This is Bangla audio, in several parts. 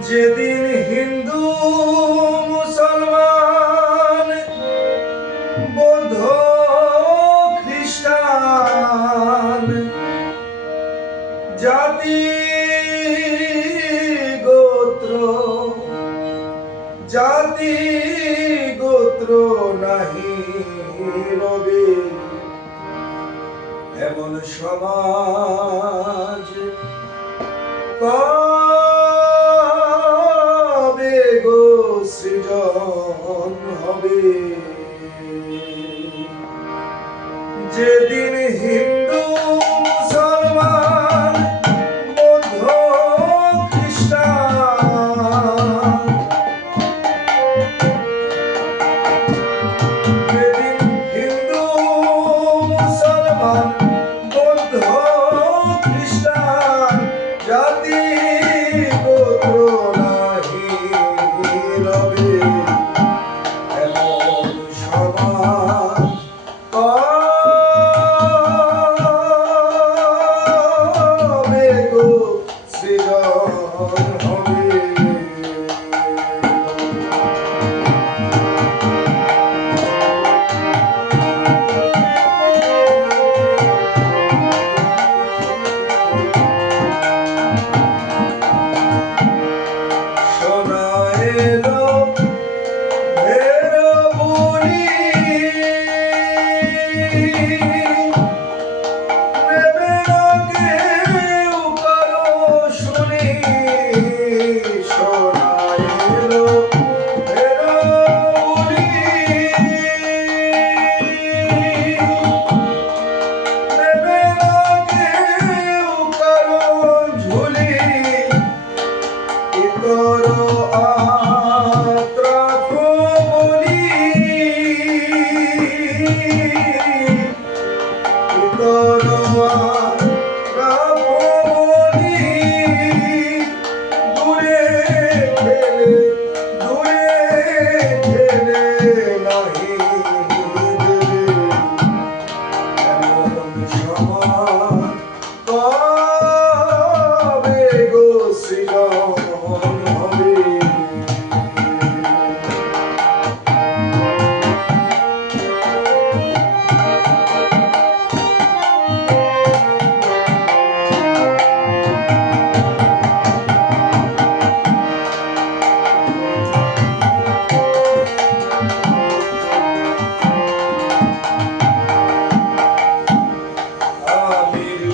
যেদিন হিন্দু মুসলমান বৌদ্ধ খ্রিস্টান জাতি গোত্র জাতি গোত্র নাহি রবে এমন সমাজ কর সৃজন হবে। যেদিন হিম গুরু আ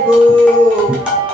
go